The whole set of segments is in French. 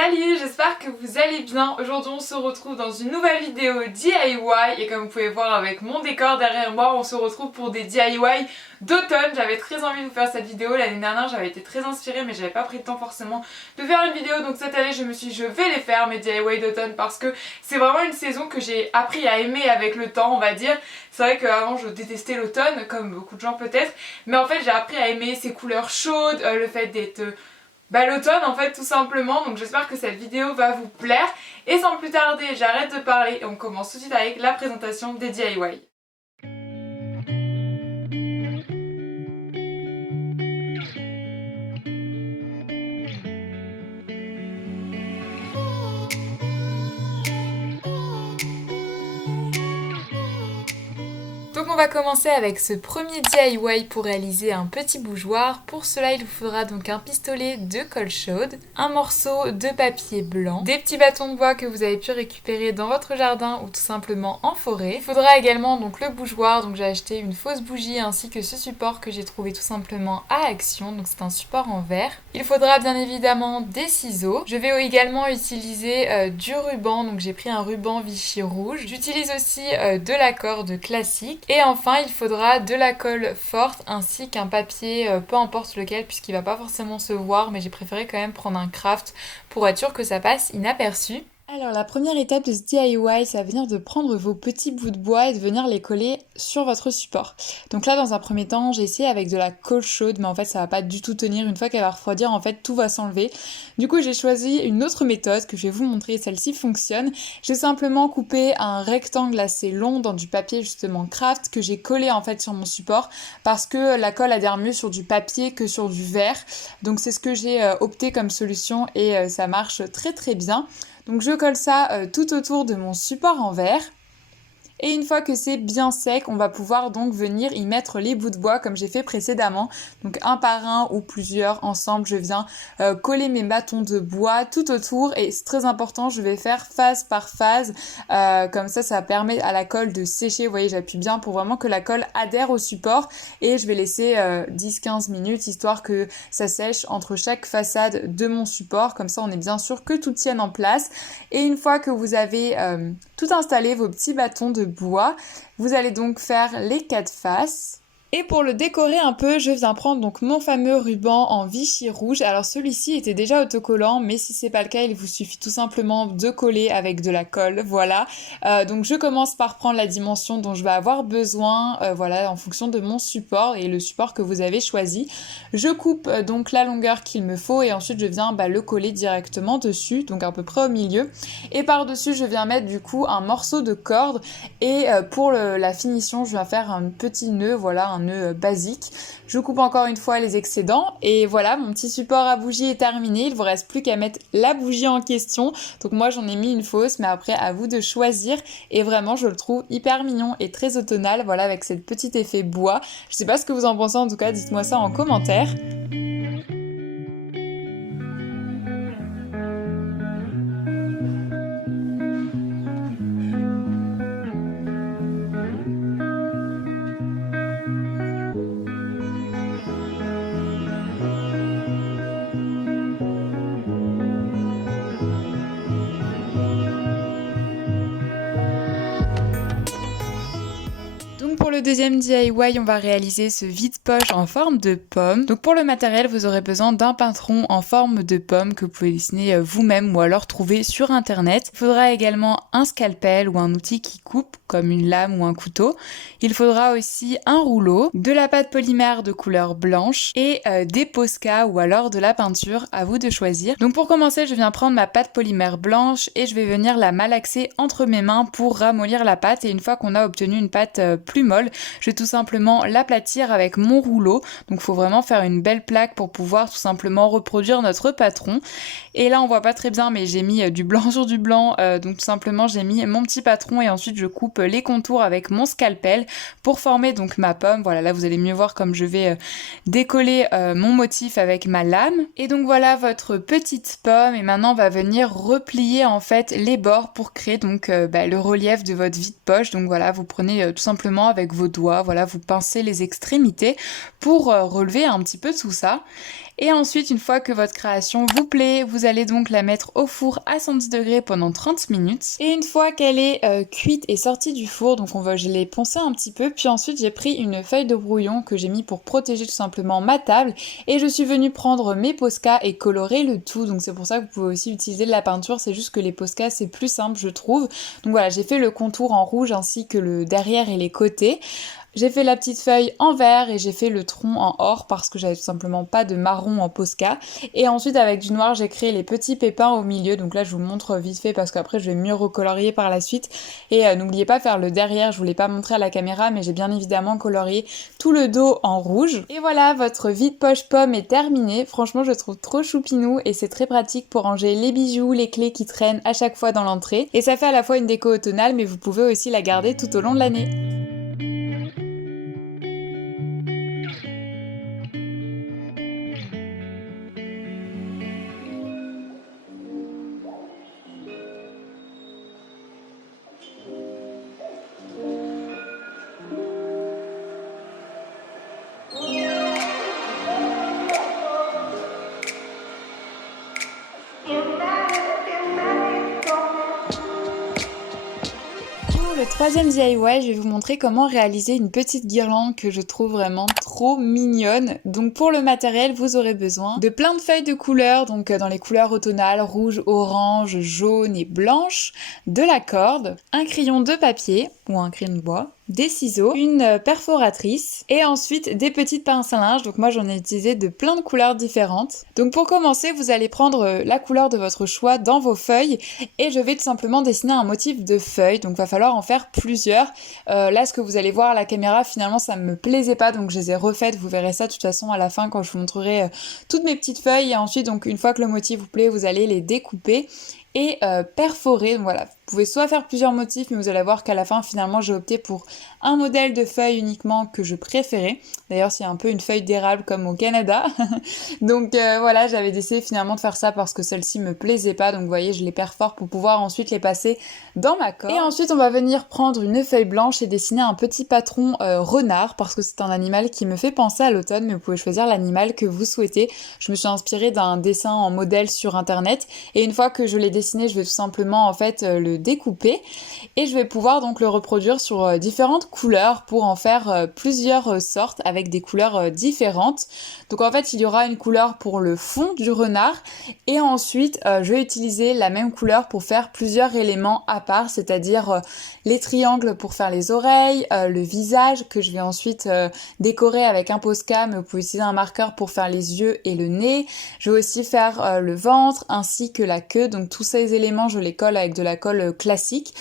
Salut, j'espère que vous allez bien. Aujourd'hui on se retrouve dans une nouvelle vidéo DIY et comme vous pouvez voir avec mon décor derrière moi, on se retrouve pour des DIY d'automne. J'avais très envie de vous faire cette vidéo, l'année dernière j'avais été très inspirée mais j'avais pas pris le temps forcément de faire une vidéo, donc cette année je me suis dit je vais les faire mes DIY d'automne parce que c'est vraiment une saison que j'ai appris à aimer avec le temps, on va dire. C'est vrai qu'avant je détestais l'automne comme beaucoup de gens peut-être, mais en fait j'ai appris à aimer ces couleurs chaudes, le fait d'être l'automne en fait tout simplement, donc j'espère que cette vidéo va vous plaire. Et sans plus tarder, j'arrête de parler et on commence tout de suite avec la présentation des DIY. Donc on va commencer avec ce premier DIY pour réaliser un petit bougeoir. Pour cela il vous faudra donc un pistolet de colle chaude, un morceau de papier blanc, des petits bâtons de bois que vous avez pu récupérer dans votre jardin ou tout simplement en forêt. Il faudra également donc le bougeoir, donc j'ai acheté une fausse bougie ainsi que ce support que j'ai trouvé tout simplement à Action, donc c'est un support en verre. Il faudra bien évidemment des ciseaux. Je vais également utiliser du ruban, donc j'ai pris un ruban Vichy rouge. J'utilise aussi de la corde classique. Et enfin, il faudra de la colle forte ainsi qu'un papier, peu importe lequel, puisqu'il va pas forcément se voir, mais j'ai préféré quand même prendre un craft pour être sûr que ça passe inaperçu. Alors la première étape de ce DIY, ça va venir de prendre vos petits bouts de bois et de venir les coller sur votre support. Donc là dans un premier temps j'ai essayé avec de la colle chaude, mais en fait ça va pas du tout tenir. Une fois qu'elle va refroidir, en fait tout va s'enlever. Du coup j'ai choisi une autre méthode que je vais vous montrer, celle-ci fonctionne. J'ai simplement coupé un rectangle assez long dans du papier justement craft que j'ai collé en fait sur mon support parce que la colle adhère mieux sur du papier que sur du verre. Donc c'est ce que j'ai opté comme solution et ça marche très très bien. Donc je colle ça tout autour de mon support en verre. Et une fois que c'est bien sec, on va pouvoir donc venir y mettre les bouts de bois comme j'ai fait précédemment. Donc un par un ou plusieurs ensemble, je viens coller mes bâtons de bois tout autour. Et c'est très important, je vais faire phase par phase. Comme ça permet à la colle de sécher. Vous voyez, j'appuie bien pour vraiment que la colle adhère au support. Et je vais laisser 10-15 minutes histoire que ça sèche entre chaque façade de mon support. Comme ça, on est bien sûr que tout tienne en place. Et une fois que vous avez tout installé, vos petits bâtons de bois, vous allez donc faire les 4 faces. Et pour le décorer un peu, je viens prendre donc mon fameux ruban en Vichy rouge. Alors celui-ci était déjà autocollant, mais si c'est pas le cas, il vous suffit tout simplement de coller avec de la colle, voilà. Donc je commence par prendre la dimension dont je vais avoir besoin, voilà, en fonction de mon support et le support que vous avez choisi. Je coupe donc la longueur qu'il me faut et ensuite je viens le coller directement dessus, donc à peu près au milieu. Et par-dessus, je viens mettre du coup un morceau de corde et pour la finition, je viens faire un petit nœud, voilà, un nœud basique. Je coupe encore une fois les excédents et voilà, mon petit support à bougie est terminé. Il vous reste plus qu'à mettre la bougie en question. Donc moi j'en ai mis une fausse, mais après à vous de choisir. Et vraiment je le trouve hyper mignon et très automnal, voilà, avec cette petit effet bois. Je sais pas ce que vous en pensez, en tout cas dites-moi ça en commentaire. Pour le deuxième DIY, on va réaliser ce vide-poche en forme de pomme. Donc pour le matériel, vous aurez besoin d'un pinceau en forme de pomme que vous pouvez dessiner vous-même ou alors trouver sur internet. Il faudra également un scalpel ou un outil qui coupe comme une lame ou un couteau. Il faudra aussi un rouleau, de la pâte polymère de couleur blanche et des Posca ou alors de la peinture, à vous de choisir. Donc pour commencer, je viens prendre ma pâte polymère blanche et je vais venir la malaxer entre mes mains pour ramollir la pâte. Et une fois qu'on a obtenu une pâte plus molle, je vais tout simplement l'aplatir avec mon rouleau. Donc il faut vraiment faire une belle plaque pour pouvoir tout simplement reproduire notre patron. Et là on voit pas très bien, mais j'ai mis du blanc sur du blanc, donc tout simplement j'ai mis mon petit patron et ensuite je coupe les contours avec mon scalpel pour former donc ma pomme. Voilà, là vous allez mieux voir comme je vais décoller mon motif avec ma lame. Et donc voilà votre petite pomme, et maintenant on va venir replier en fait les bords pour créer donc le relief de votre vide-poche. Donc voilà, vous prenez tout simplement avec vos doigts, voilà, vous pincez les extrémités pour relever un petit peu tout ça. Et ensuite, une fois que votre création vous plaît, vous allez donc la mettre au four à 110 degrés pendant 30 minutes. Et une fois qu'elle est cuite et sortie du four, donc je l'ai poncée un petit peu, puis ensuite j'ai pris une feuille de brouillon que j'ai mis pour protéger tout simplement ma table et je suis venue prendre mes Posca et colorer le tout. Donc c'est pour ça que vous pouvez aussi utiliser de la peinture, c'est juste que les Posca c'est plus simple je trouve. Donc voilà, j'ai fait le contour en rouge ainsi que le derrière et les côtés. J'ai fait la petite feuille en vert et j'ai fait le tronc en or parce que j'avais tout simplement pas de marron en Posca. Et ensuite avec du noir j'ai créé les petits pépins au milieu. Donc là je vous montre vite fait parce qu'après je vais mieux recolorier par la suite. Et n'oubliez pas de faire le derrière, je vous l'ai pas montré à la caméra mais j'ai bien évidemment colorié tout le dos en rouge. Et voilà, votre vide poche pomme est terminé. Franchement je trouve trop choupinou et c'est très pratique pour ranger les bijoux, les clés qui traînent à chaque fois dans l'entrée. Et ça fait à la fois une déco automnale mais vous pouvez aussi la garder tout au long de l'année. Le troisième DIY, je vais vous montrer comment réaliser une petite guirlande que je trouve vraiment trop mignonne. Donc pour le matériel, vous aurez besoin de plein de feuilles de couleurs, donc dans les couleurs automnales, rouge, orange, jaune et blanche, de la corde, un crayon de papier ou un crayon de bois, des ciseaux, une perforatrice et ensuite des petites pinces à linge. Donc moi j'en ai utilisé de plein de couleurs différentes. Donc pour commencer, vous allez prendre la couleur de votre choix dans vos feuilles et je vais tout simplement dessiner un motif de feuille. Donc va falloir en faire plusieurs. Là ce que vous allez voir à la caméra, finalement ça me plaisait pas donc je les ai refaites. Vous verrez ça de toute façon à la fin quand je vous montrerai toutes mes petites feuilles et ensuite donc une fois que le motif vous plaît, vous allez les découper et perforer. Donc voilà, vous pouvez soit faire plusieurs motifs mais vous allez voir qu'à la fin finalement j'ai opté pour un modèle de feuille uniquement que je préférais. D'ailleurs c'est un peu une feuille d'érable comme au Canada. Donc voilà, j'avais décidé finalement de faire ça parce que celle-ci me plaisait pas. Donc vous voyez, je les perfore pour pouvoir ensuite les passer dans ma corde. Et ensuite on va venir prendre une feuille blanche et dessiner un petit patron renard parce que c'est un animal qui me fait penser à l'automne, mais vous pouvez choisir l'animal que vous souhaitez. Je me suis inspirée d'un dessin en modèle sur internet et une fois que je l'ai dessiné, je vais tout simplement en fait le découper et je vais pouvoir donc le reproduire sur différentes couleurs pour en faire plusieurs sortes avec des couleurs différentes. Donc en fait il y aura une couleur pour le fond du renard et ensuite je vais utiliser la même couleur pour faire plusieurs éléments à part, c'est-à-dire les triangles pour faire les oreilles, le visage que je vais ensuite décorer avec un Posca, mais vous pouvez utiliser un marqueur pour faire les yeux et le nez. Je vais aussi faire le ventre ainsi que la queue, donc tous ces éléments je les colle avec de la colle classique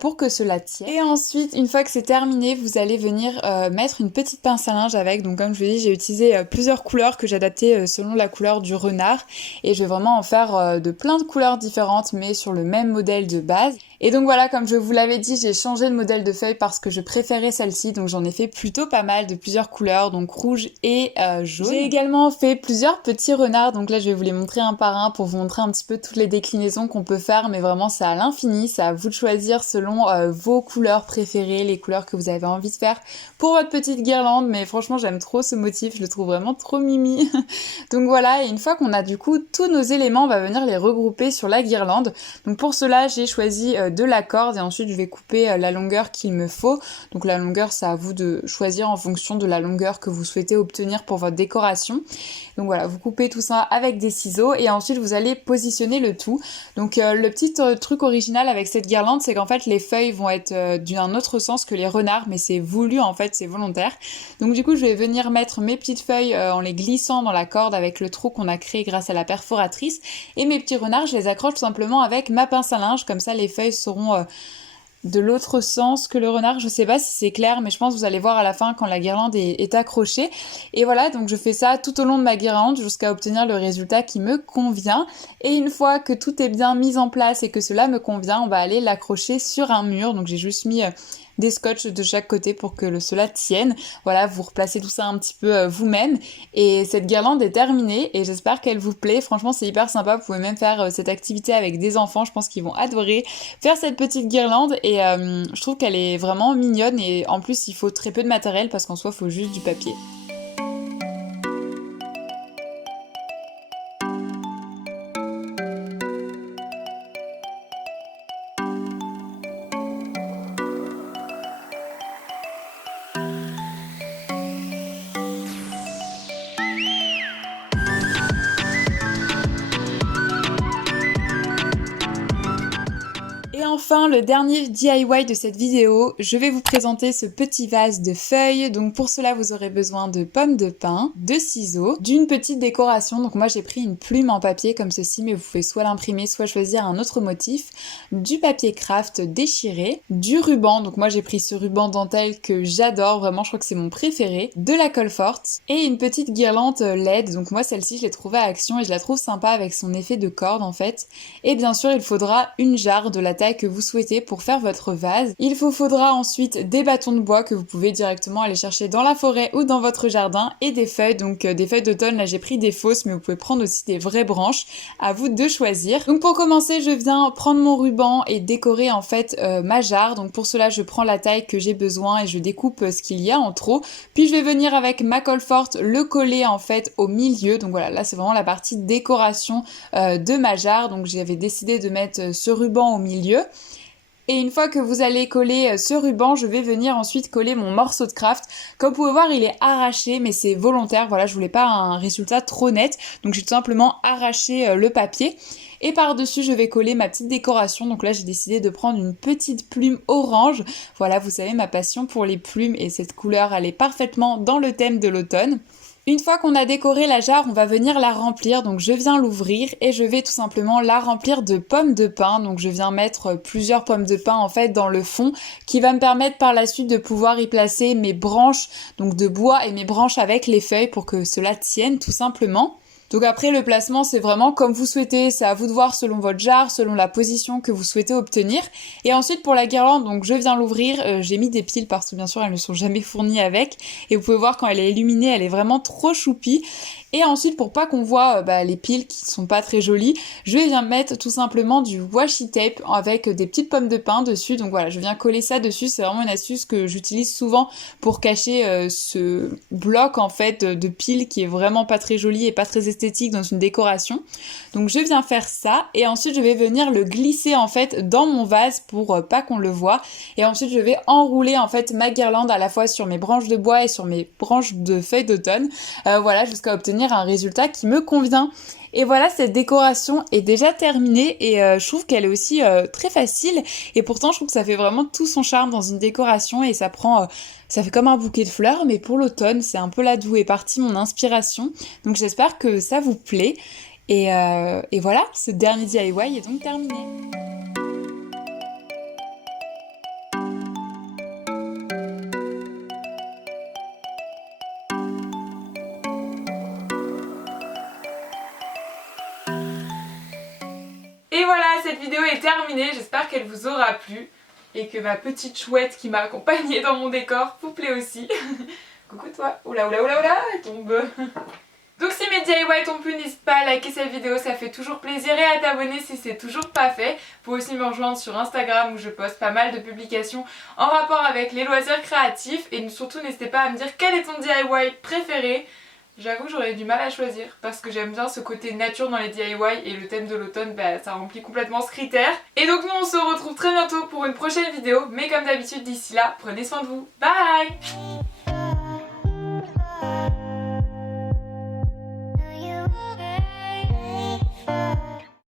pour que cela tienne. Et ensuite une fois que c'est terminé, vous allez venir mettre une petite pince à linge avec, donc comme je vous dis j'ai utilisé plusieurs couleurs que j'ai adaptées selon la couleur du renard et je vais vraiment en faire de plein de couleurs différentes mais sur le même modèle de base. Et donc voilà, comme je vous l'avais dit, j'ai changé de modèle de feuille parce que je préférais celle-ci, donc j'en ai fait plutôt pas mal de plusieurs couleurs, donc rouge et jaune. J'ai également fait plusieurs petits renards, donc là je vais vous les montrer un par un pour vous montrer un petit peu toutes les déclinaisons qu'on peut faire, mais vraiment c'est à l'infini, c'est à vous de choisir selon vos couleurs préférées, les couleurs que vous avez envie de faire pour votre petite guirlande, mais franchement j'aime trop ce motif, je le trouve vraiment trop mimi. Donc voilà, et une fois qu'on a du coup tous nos éléments, on va venir les regrouper sur la guirlande. Donc pour cela j'ai choisi de la corde et ensuite je vais couper la longueur qu'il me faut. Donc la longueur c'est à vous de choisir en fonction de la longueur que vous souhaitez obtenir pour votre décoration. Donc voilà, vous coupez tout ça avec des ciseaux et ensuite vous allez positionner le tout. Donc le petit truc original avec cette guirlande, c'est qu'en fait les feuilles vont être d'un autre sens que les renards, mais c'est voulu en fait, c'est volontaire. Donc du coup je vais venir mettre mes petites feuilles en les glissant dans la corde avec le trou qu'on a créé grâce à la perforatrice et mes petits renards je les accroche tout simplement avec ma pince à linge, comme ça les feuilles seront de l'autre sens que le renard. Je sais pas si c'est clair, mais je pense que vous allez voir à la fin quand la guirlande est accrochée. Et voilà, donc je fais ça tout au long de ma guirlande jusqu'à obtenir le résultat qui me convient. Et une fois que tout est bien mis en place et que cela me convient, on va aller l'accrocher sur un mur. Donc j'ai juste mis des scotch de chaque côté pour que cela tienne. Voilà, vous replacez tout ça un petit peu vous-même. Et cette guirlande est terminée et j'espère qu'elle vous plaît. Franchement, c'est hyper sympa. Vous pouvez même faire cette activité avec des enfants. Je pense qu'ils vont adorer faire cette petite guirlande. Et je trouve qu'elle est vraiment mignonne. Et en plus, il faut très peu de matériel parce qu'en soi, il faut juste du papier. Et enfin, le dernier DIY de cette vidéo, je vais vous présenter ce petit vase de feuilles. Donc pour cela, vous aurez besoin de pommes de pin, de ciseaux, d'une petite décoration. Donc moi j'ai pris une plume en papier comme ceci, mais vous pouvez soit l'imprimer, soit choisir un autre motif, du papier craft déchiré, du ruban. Donc moi j'ai pris ce ruban dentelle que j'adore, vraiment je crois que c'est mon préféré, de la colle forte et une petite guirlande LED. Donc moi celle-ci je l'ai trouvée à Action et je la trouve sympa avec son effet de corde en fait. Et bien sûr il faudra une jarre de la taille que vous souhaitez pour faire votre vase. Il vous faudra ensuite des bâtons de bois que vous pouvez directement aller chercher dans la forêt ou dans votre jardin et des feuilles, donc des feuilles d'automne. Là j'ai pris des fausses mais vous pouvez prendre aussi des vraies branches, à vous de choisir. Donc pour commencer je viens prendre mon ruban et décorer en fait ma jarre. Donc pour cela je prends la taille que j'ai besoin et je découpe ce qu'il y a en trop. Puis je vais venir avec ma colle forte le coller en fait au milieu. Donc voilà, là c'est vraiment la partie décoration de ma jarre. Donc j'avais décidé de mettre ce ruban au milieu. Et une fois que vous allez coller ce ruban, je vais venir ensuite coller mon morceau de craft. Comme vous pouvez voir, il est arraché, mais c'est volontaire. Voilà, je voulais pas un résultat trop net. Donc j'ai tout simplement arraché le papier. Et par-dessus, je vais coller ma petite décoration. Donc là, j'ai décidé de prendre une petite plume orange. Voilà, vous savez, ma passion pour les plumes et cette couleur, elle est parfaitement dans le thème de l'automne. Une fois qu'on a décoré la jarre, on va venir la remplir. Donc je viens l'ouvrir et je vais tout simplement la remplir de pommes de pin. Donc je viens mettre plusieurs pommes de pin en fait dans le fond qui va me permettre par la suite de pouvoir y placer mes branches donc de bois et mes branches avec les feuilles pour que cela tienne tout simplement. Donc après le placement c'est vraiment comme vous souhaitez, c'est à vous de voir selon votre jarre, selon la position que vous souhaitez obtenir. Et ensuite pour la guirlande, donc je viens l'ouvrir, j'ai mis des piles parce que bien sûr elles ne sont jamais fournies avec. Et vous pouvez voir quand elle est illuminée, elle est vraiment trop choupie. Et ensuite pour pas qu'on voit les piles qui sont pas très jolies, je viens mettre tout simplement du washi tape avec des petites pommes de pin dessus. Donc voilà, je viens coller ça dessus, c'est vraiment une astuce que j'utilise souvent pour cacher ce bloc en fait de piles qui est vraiment pas très joli et pas très esthétique dans une décoration. Donc je viens faire ça et ensuite je vais venir le glisser en fait dans mon vase pour pas qu'on le voit. Et ensuite je vais enrouler en fait ma guirlande à la fois sur mes branches de bois et sur mes branches de feuilles d'automne. Voilà, jusqu'à obtenir un résultat qui me convient. Et voilà, cette décoration est déjà terminée et je trouve qu'elle est aussi très facile et pourtant je trouve que ça fait vraiment tout son charme dans une décoration et ça fait comme un bouquet de fleurs, mais pour l'automne c'est un peu là d'où est partie mon inspiration. Donc j'espère que ça vous plaît et voilà, ce dernier DIY est donc terminé. Et voilà, cette vidéo est terminée, j'espère qu'elle vous aura plu et que ma petite chouette qui m'a accompagnée dans mon décor vous plaît aussi. Coucou toi, oula oula oula oula, elle tombe. Donc si mes DIY t'ont plu, n'hésite pas à liker cette vidéo, ça fait toujours plaisir et à t'abonner si c'est toujours pas fait. Vous pouvez aussi me rejoindre sur Instagram où je poste pas mal de publications en rapport avec les loisirs créatifs et surtout n'hésitez pas à me dire quel est ton DIY préféré. J'avoue que j'aurais du mal à choisir parce que j'aime bien ce côté nature dans les DIY et le thème de l'automne, ça remplit complètement ce critère. Et donc nous on se retrouve très bientôt pour une prochaine vidéo, mais comme d'habitude d'ici là, prenez soin de vous. Bye!